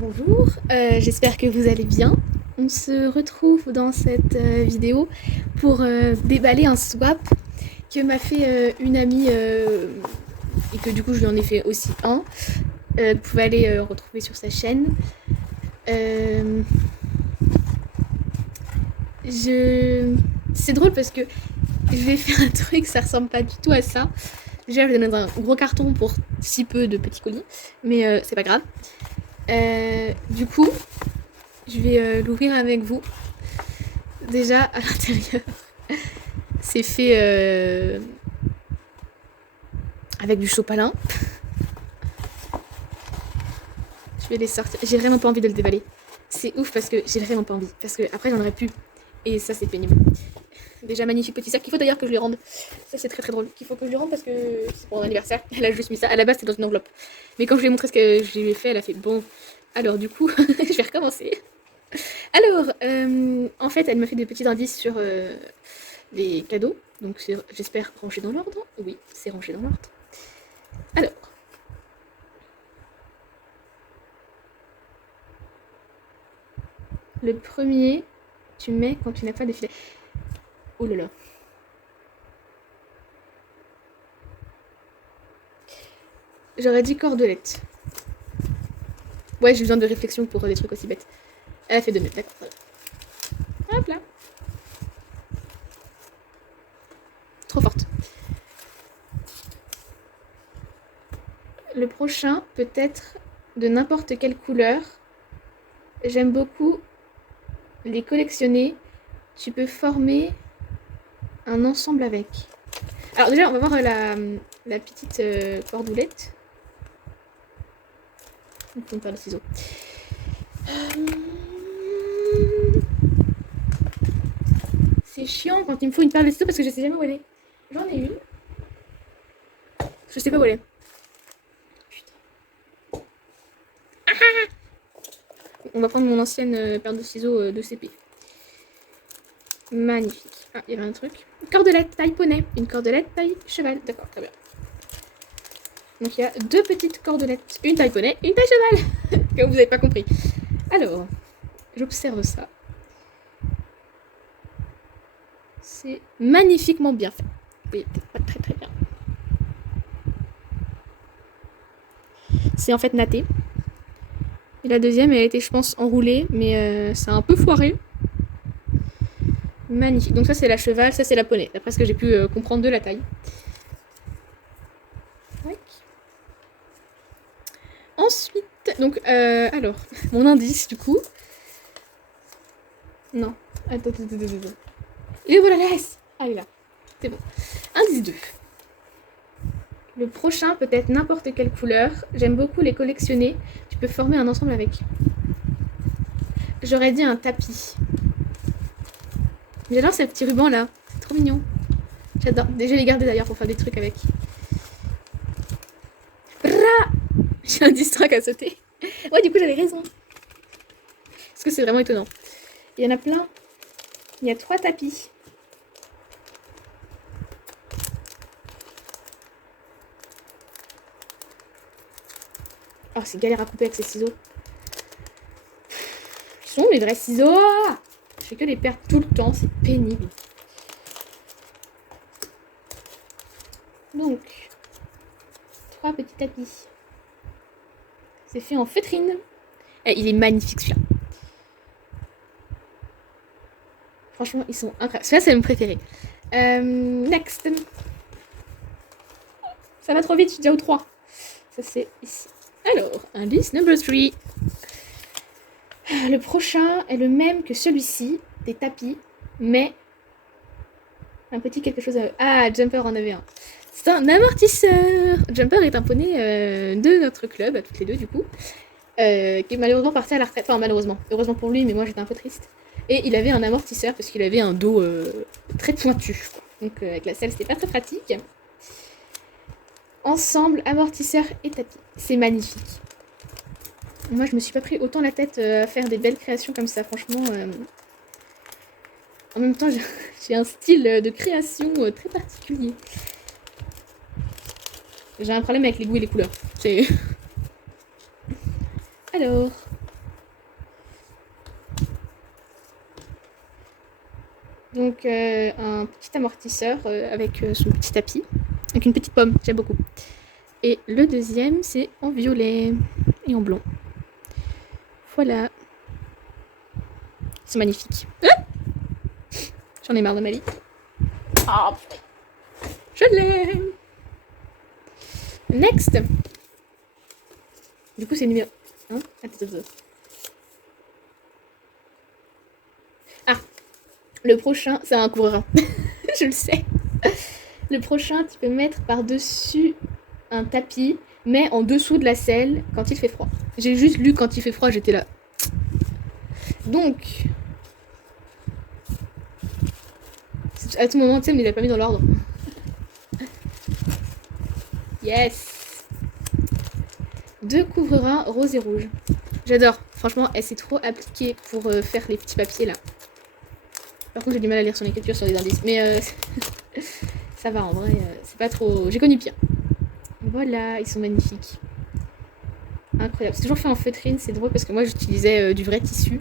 Bonjour, j'espère que vous allez bien. On se retrouve dans cette vidéo pour déballer un swap que m'a fait une amie et que du coup je lui en ai fait aussi un. Vous pouvez aller retrouver sur sa chaîne. C'est drôle parce que je vais faire un truc, ça ressemble pas du tout à ça. Déjà, je vais donner un gros carton pour si peu de petits colis, mais c'est pas grave. Du coup, je vais l'ouvrir avec vous. Déjà, à l'intérieur, c'est fait avec du sopalin. Je vais les sortir. J'ai vraiment pas envie de le déballer. C'est ouf parce que j'ai vraiment pas envie. Parce que après, j'en aurais plus. Et ça, c'est pénible. Déjà, magnifique petit sac. Il faut d'ailleurs que je lui rende. Ça, c'est très très drôle. Qu'il faut que je lui rende parce que c'est pour mon anniversaire. Elle a juste mis ça. À la base, c'était dans une enveloppe. Mais quand je lui ai montré ce que je lui ai fait, elle a fait bon. Alors, du coup, je vais recommencer. Alors, en fait, elle m'a fait des petits indices sur les cadeaux. Donc, j'espère rangé dans l'ordre. Oui, c'est rangé dans l'ordre. Alors, le premier, tu mets quand tu n'as pas de filet. Oh là là. J'aurais dit cordelette. Ouais, j'ai besoin de réflexion pour des trucs aussi bêtes. Elle a fait 2 nœuds, d'accord. Hop là. Trop forte. Le prochain peut être de n'importe quelle couleur. J'aime beaucoup les collectionner. Tu peux former un ensemble avec. Alors déjà, on va voir la petite cordoulette. Il faut me faire le ciseau. C'est chiant quand il me faut une paire de ciseaux parce que je sais jamais où elle est. J'en ai une. Je sais pas où elle est. Putain. On va prendre mon ancienne paire de ciseaux de CP. Magnifique. Ah, il y avait un truc. Une cordelette taille poney. Une cordelette taille cheval. D'accord, très bien. Donc il y a 2 petites cordelettes. Une taille poney, une taille cheval. Que vous n'avez pas compris. Alors, j'observe ça. C'est magnifiquement bien fait. Oui, peut-être pas très très bien. C'est en fait natté. Et la deuxième, elle a été, je pense, enroulée, mais ça a un peu foiré. Magnifique. Donc ça, c'est la cheval, ça, c'est la poney. D'après ce que j'ai pu comprendre de la taille. Ouais. Ensuite, donc, alors, mon indice, du coup. Non. Attends. Et voilà, laisse. Allez là. C'est bon. Indice 2. Le prochain peut être n'importe quelle couleur. J'aime beaucoup les collectionner. Tu peux former un ensemble avec. J'aurais dit un tapis. J'adore ces petits rubans là. C'est trop mignon. J'adore. Déjà les garder d'ailleurs pour faire des trucs avec. J'ai un distract à sauter. Ouais, du coup j'avais raison. Parce que c'est vraiment étonnant. Il y en a plein. Il y a 3 tapis. Oh, c'est galère à couper avec ces ciseaux. Ils sont les vrais ciseaux. Je fais que les perdre tout le temps, c'est pénible. Donc, 3 petits tapis. C'est fait en feutrine. Et il est magnifique celui-là. Franchement, ils sont incroyables. Celui-là, c'est mon préféré. Next. Ça va trop vite, je suis déjà au 3. Ça, c'est ici. Alors, indice number 3. Le prochain est le même que celui-ci, des tapis, mais un petit quelque chose à... Ah, Jumper en avait un. C'est un amortisseur. Jumper est un poney de notre club, à toutes les deux du coup, qui est malheureusement parti à la retraite. Enfin, malheureusement. Heureusement pour lui, mais moi j'étais un peu triste. Et il avait un amortisseur parce qu'il avait un dos très pointu. Donc avec la selle, c'était pas très pratique. Ensemble, amortisseur et tapis. C'est magnifique. Moi, je me suis pas pris autant la tête à faire des belles créations comme ça, franchement. En même temps, j'ai un style de création très particulier. J'ai un problème avec les goûts et les couleurs. Alors, Donc un petit amortisseur avec son petit tapis, avec une petite pomme, j'aime beaucoup. Et le deuxième, c'est en violet et en blanc. Voilà. C'est magnifique. Ah, j'en ai marre de ma vie. Oh, je l'aime. Next. Du coup, c'est numéro... Hein, attends. Ah, le prochain, c'est un couvreur. Je le sais. Le prochain, tu peux mettre par-dessus un tapis, mais en dessous de la selle quand il fait froid. J'ai juste lu quand il fait froid, j'étais là. Donc, à tout moment, tu sais, on ne les a pas mis dans l'ordre. Yes. 2 couvreurs rose et rouge. J'adore. Franchement, elle s'est trop appliquée pour faire les petits papiers là. Par contre, j'ai du mal à lire son écriture sur les indices. Mais ça va en vrai. C'est pas trop... J'ai connu pire. Voilà, ils sont magnifiques. Incroyable. C'est toujours fait en feutrine. C'est drôle parce que moi, j'utilisais du vrai tissu.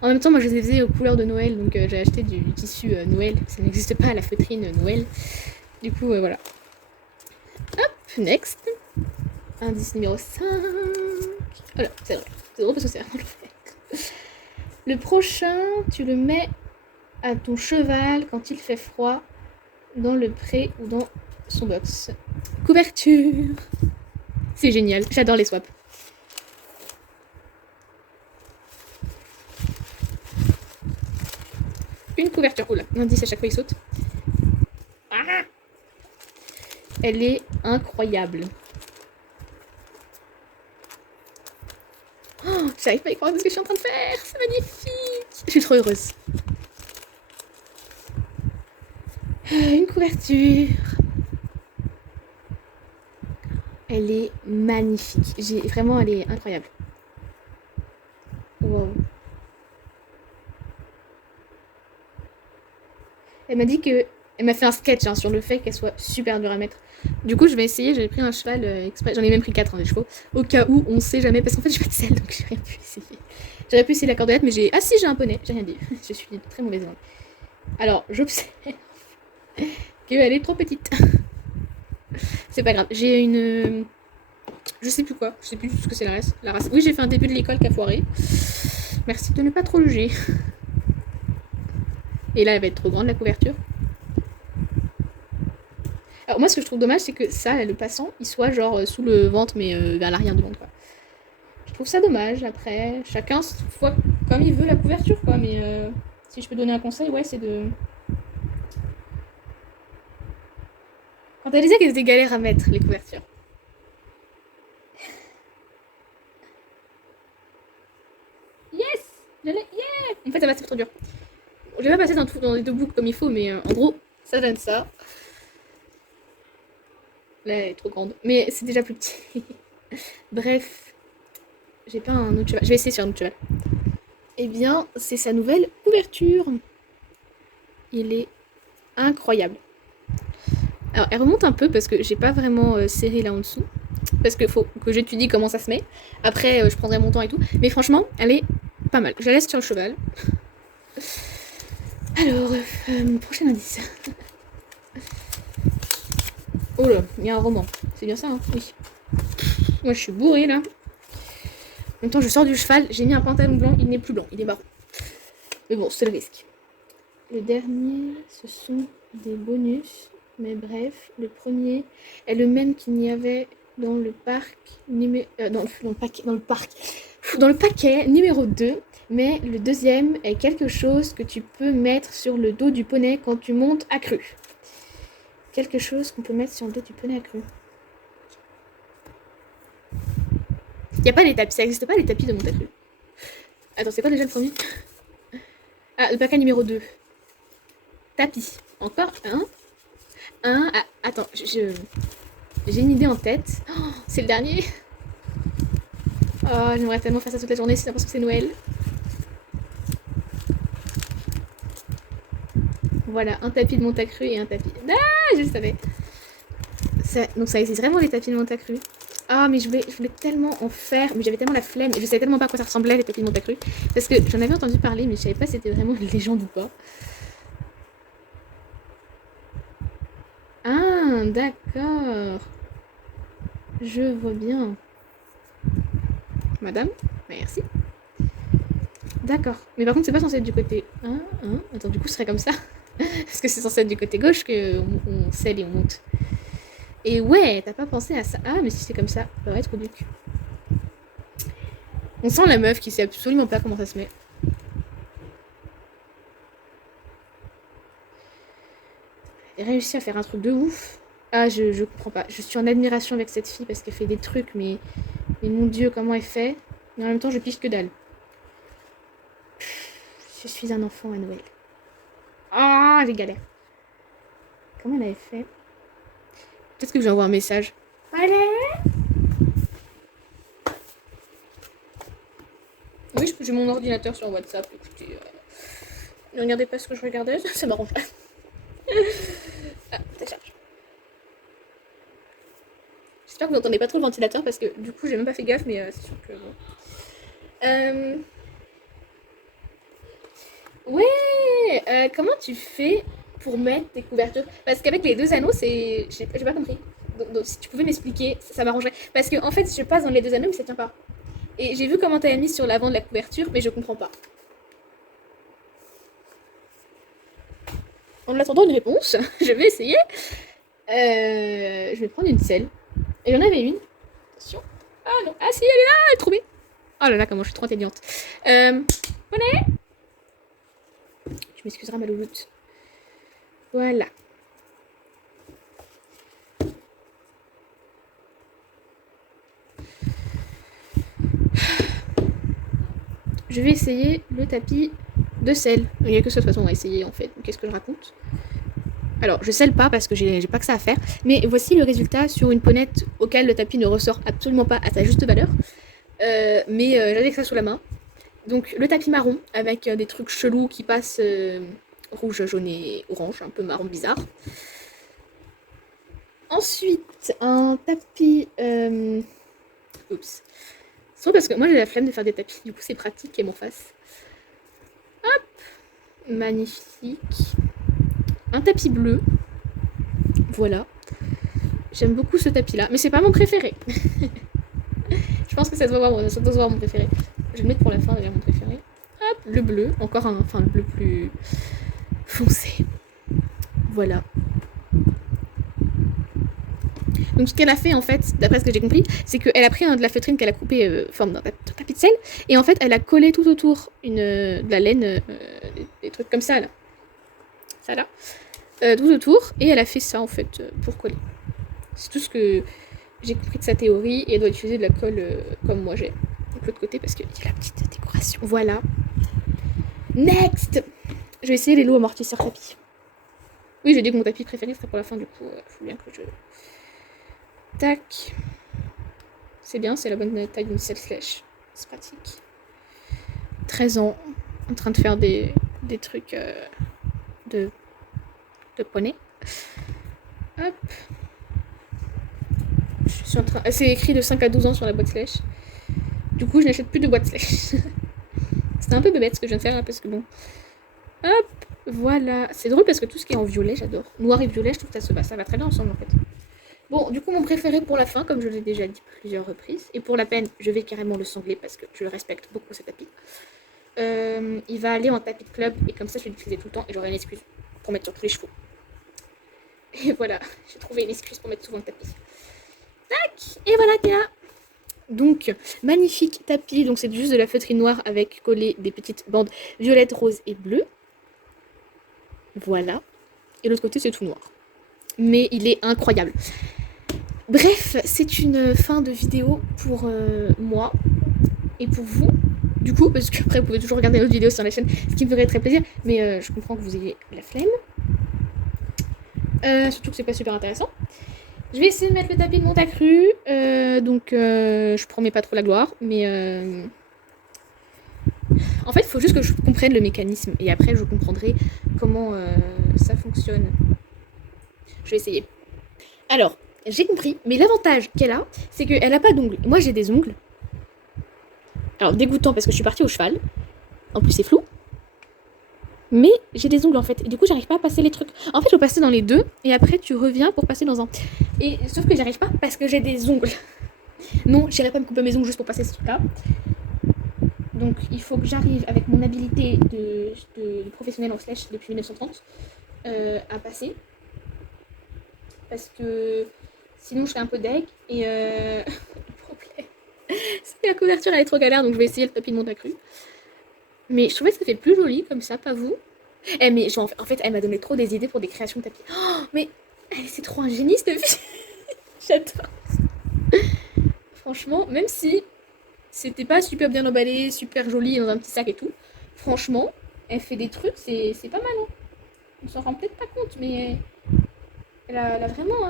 En même temps, moi, je les faisais aux couleurs de Noël. Donc, j'ai acheté du tissu Noël. Ça n'existe pas, la feutrine Noël. Du coup, voilà. Hop, next. Indice numéro 5. Voilà, c'est vrai. C'est drôle parce que c'est vraiment le faire. Le prochain, tu le mets à ton cheval quand il fait froid dans le pré ou dans son box. Couverture. C'est génial. J'adore les swaps. Une couverture. Oula, l'indice à chaque fois il saute. Ah, elle est incroyable. Oh, j'arrive pas à y croire de ce que je suis en train de faire. C'est magnifique. Je suis trop heureuse. Une couverture. Elle est magnifique. Vraiment, elle est incroyable. Wow. Elle m'a dit que... Elle m'a fait un sketch sur le fait qu'elle soit super dure à mettre. Du coup, je vais essayer. J'avais pris un cheval exprès. J'en ai même pris 4 des chevaux. Au cas où, on sait jamais. Parce qu'en fait, j'ai pas de selle, donc j'ai rien pu essayer. J'aurais pu essayer la cordelette, mais j'ai... Ah si, j'ai un poney. J'ai rien dit. Je suis très mauvaise langue. Alors, j'observe qu'elle est trop petite. C'est pas grave. J'ai une... Je sais plus quoi. Je sais plus ce que c'est la race. Oui, j'ai fait un début de l'école qui a foiré. Merci de ne pas trop juger. Et là, elle va être trop grande, la couverture. Alors moi, ce que je trouve dommage, c'est que ça, le passant, il soit genre sous le ventre, mais vers l'arrière du ventre, quoi. Je trouve ça dommage. Après, chacun voit comme il veut la couverture, quoi. Mais si je peux donner un conseil, ouais, c'est de... Quand elle disait qu'elles étaient galères à mettre, les couvertures. Yes, je l'ai, yeah. En fait, ça va, c'est trop dur. Je vais pas passer dans les 2 boucles comme il faut, mais en gros, ça donne ça. Là, elle est trop grande. Mais c'est déjà plus petit. Bref. J'ai pas un autre cheval. Je vais essayer sur un autre cheval. Eh bien, c'est sa nouvelle couverture. Il est incroyable. Alors, elle remonte un peu parce que j'ai pas vraiment serré là en dessous. Parce qu'il faut que j'étudie comment ça se met. Après, je prendrai mon temps et tout. Mais franchement, elle est pas mal. Je la laisse sur le cheval. Alors, prochain indice. Oh là, il y a un roman. C'est bien ça, hein? Oui. Moi, je suis bourrée, là. En même temps, je sors du cheval. J'ai mis un pantalon blanc. Il n'est plus blanc. Il est marron. Mais bon, c'est le risque. Le dernier, ce sont des bonus. Mais bref, le premier est le même qu'il n'y avait dans le parc dans le paquet numéro 2. Mais le deuxième est quelque chose que tu peux mettre sur le dos du poney quand tu montes accru. Quelque chose qu'on peut mettre sur le dos du poney accru. Il n'y a pas les tapis, ça n'existe pas les tapis de monte accru. Attends, c'est quoi déjà le premier? Ah, le paquet numéro 2. Tapis. Encore un. Ah, attends, j'ai une idée en tête. Oh, c'est le dernier. Oh, j'aimerais tellement faire ça toute la journée, c'est l'impression que c'est Noël. Voilà, un tapis de monte accru et un tapis... Ah, je le savais. Donc ça existe vraiment les tapis de monte accru. Ah, mais je voulais tellement en faire, mais j'avais tellement la flemme, et je savais tellement pas à quoi ça ressemblait les tapis de monte accru, parce que j'en avais entendu parler, mais je savais pas si c'était vraiment une légende ou pas. Ah, d'accord. Je vois bien. Madame, merci. D'accord. Mais par contre, c'est pas censé être du côté 1. Attends, du coup, ce serait comme ça. Parce que c'est censé être du côté gauche qu'on scelle et on monte. Et ouais, t'as pas pensé à ça. Ah, mais si c'est comme ça, ça va être duc. On sent la meuf qui sait absolument pas comment ça se met. Elle a réussi à faire un truc de ouf. Ah, je comprends pas. Je suis en admiration avec cette fille parce qu'elle fait des trucs, mais mon dieu, comment elle fait. Mais en même temps, je pige que dalle. Je suis un enfant à Noël. Ah, j'ai galère. Comment elle avait fait? Peut-être que je lui envoie un message. Allez. Oui, j'ai mon ordinateur sur WhatsApp. Écoutez, ne regardez pas ce que je regardais, ça m'arrange pas. Ah, ça charge. J'espère que vous n'entendez pas trop le ventilateur parce que du coup, j'ai même pas fait gaffe, mais c'est sûr que bon. Ouais, comment tu fais pour mettre tes couvertures? Parce qu'avec les deux anneaux, c'est. J'ai pas compris. Donc, si tu pouvais m'expliquer, ça m'arrangerait. Parce que en fait, je passe dans les deux anneaux, mais ça tient pas. Et j'ai vu comment t'as mis sur l'avant de la couverture, mais je comprends pas. En attendant une réponse, je vais essayer. Je vais prendre une selle. Et j'en avais une. Attention. Ah non. Ah si, elle est là, elle est trouvée. Oh là là, comment je suis trop intelligente. Voilà. Tu m'excuseras, ma louloute. Voilà. Je vais essayer le tapis de sel. Il n'y a que ça de toute façon à essayer en fait. Qu'est-ce que je raconte? Alors, je scelle pas parce que j'ai pas que ça à faire. Mais voici le résultat sur une ponette auquel le tapis ne ressort absolument pas à sa juste valeur. Mais j'avais que ça sous la main. Donc, le tapis marron avec des trucs chelous qui passent rouge, jaune et orange, un peu marron bizarre. Ensuite, un tapis. Oups. C'est parce que moi j'ai la flemme de faire des tapis, du coup c'est pratique et m'en fasse. Hop, magnifique. Un tapis bleu. Voilà. J'aime beaucoup ce tapis là, mais c'est pas mon préféré. Je pense que ça doit voir mon préféré. Je vais le mettre pour la fin d'ailleurs mon préféré. Hop, le bleu, encore un, enfin le bleu plus foncé. Voilà. Donc ce qu'elle a fait en fait, d'après ce que j'ai compris, c'est qu'elle a pris de la feutrine qu'elle a coupée forme d'un tapis de sel, et en fait elle a collé tout autour de la laine, des trucs comme ça là. Ça là. Tout autour, et elle a fait ça en fait pour coller. C'est tout ce que j'ai compris de sa théorie, et elle doit utiliser de la colle comme moi j'ai de l'autre côté parce qu'il y a la petite décoration. Voilà. Next. Je vais essayer les lots amortisseurs tapis. Oui, j'ai dit que mon tapis préféré serait pour la fin, du coup, il faut bien que je... Tac. C'est bien, c'est la bonne taille d'une selle flèche. C'est pratique. 13 ans, en train de faire des trucs de poney. Hop. Je suis en train... C'est écrit de 5 à 12 ans sur la boîte flèche. Du coup, je n'achète plus de boîte flèche. C'était un peu bébête ce que je viens de faire là, parce que bon... Hop, voilà. C'est drôle parce que tout ce qui est en violet, j'adore. Noir et violet, je trouve que ça va très bien ensemble en fait. Bon, du coup, mon préféré pour la fin, comme je l'ai déjà dit plusieurs reprises, et pour la peine, je vais carrément le sangler parce que je le respecte beaucoup, ce tapis. Il va aller en tapis de club, et comme ça, je vais l'utiliser tout le temps, et j'aurai une excuse pour mettre sur tous les chevaux. Et voilà, j'ai trouvé une excuse pour mettre souvent le tapis. Tac, et voilà, t'es là. Donc, magnifique tapis, donc c'est juste de la feutrine noire avec collé des petites bandes violettes, roses et bleues. Voilà. Et l'autre côté, c'est tout noir. Mais il est incroyable. Bref, c'est une fin de vidéo pour moi et pour vous. Du coup, parce qu'après, vous pouvez toujours regarder d'autres vidéos sur la chaîne, ce qui me ferait très plaisir. Mais je comprends que vous ayez la flemme. Surtout que c'est pas super intéressant. Je vais essayer de mettre le tapis de Montacru. Donc, je promets pas trop la gloire. Mais en fait, il faut juste que je comprenne le mécanisme. Et après, je comprendrai comment ça fonctionne. Je vais essayer. Alors, j'ai compris. Mais l'avantage qu'elle a, c'est qu'elle a pas d'ongles. Moi, j'ai des ongles. Alors, dégoûtant parce que je suis partie au cheval. En plus, c'est flou. Mais j'ai des ongles en fait. Et du coup, j'arrive pas à passer les trucs. En fait, je peux passer dans les deux. Et après, tu reviens pour passer dans un. Et sauf que j'arrive pas parce que j'ai des ongles. Non, j'irai pas me couper mes ongles juste pour passer ce truc-là. Donc, il faut que j'arrive avec mon habilité de professionnel en slash depuis 1930 à passer. Parce que sinon, je serais un peu deg. Et le problème, c'est que la couverture elle est trop galère. Donc, je vais essayer le tapis de Montacru. Mais je trouvais que ça fait plus joli comme ça, pas vous? Mais genre, en fait, elle m'a donné trop des idées pour des créations de tapis. Oh, mais c'est trop un génie cette fille. J'adore. Franchement, même si c'était pas super bien emballé, super joli dans un petit sac et tout, franchement, elle fait des trucs, c'est pas mal. Hein. On s'en rend peut-être pas compte, mais elle a vraiment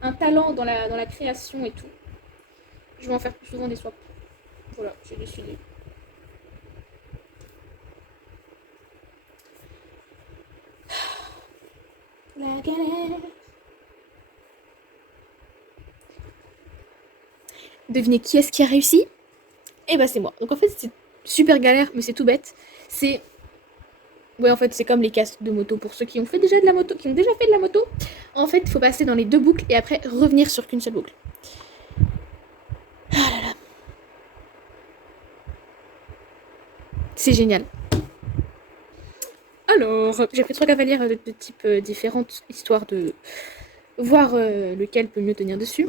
un talent dans la création et tout. Je vais en faire plus souvent des swaps. Voilà, j'ai décidé. La galère. Devinez qui est-ce qui a réussi? Eh ben c'est moi. Donc en fait c'est super galère, mais c'est tout bête. C'est ouais en fait c'est comme les casques de moto pour ceux qui ont fait déjà de la moto, qui ont déjà fait de la moto. En fait il faut passer dans les deux boucles et après revenir sur qu'une seule boucle. Ah là là. C'est génial. Alors j'ai pris 3 cavalières de type différentes histoire de voir lequel peut mieux tenir dessus.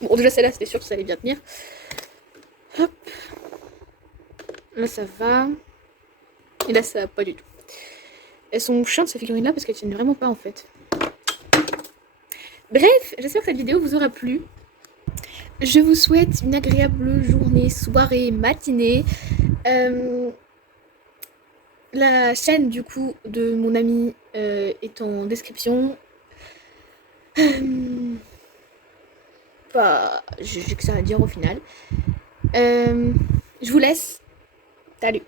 Bon déjà celle-là c'était sûr que ça allait bien tenir. Hop. Là ça va. Et là ça va pas du tout. Elles sont chiantes ces figurines là parce qu'elles tiennent vraiment pas en fait. Bref, j'espère que cette vidéo vous aura plu. Je vous souhaite une agréable journée, soirée, matinée. La chaîne du coup de mon ami est en description. J'ai que ça à dire au final. Je vous laisse. Salut.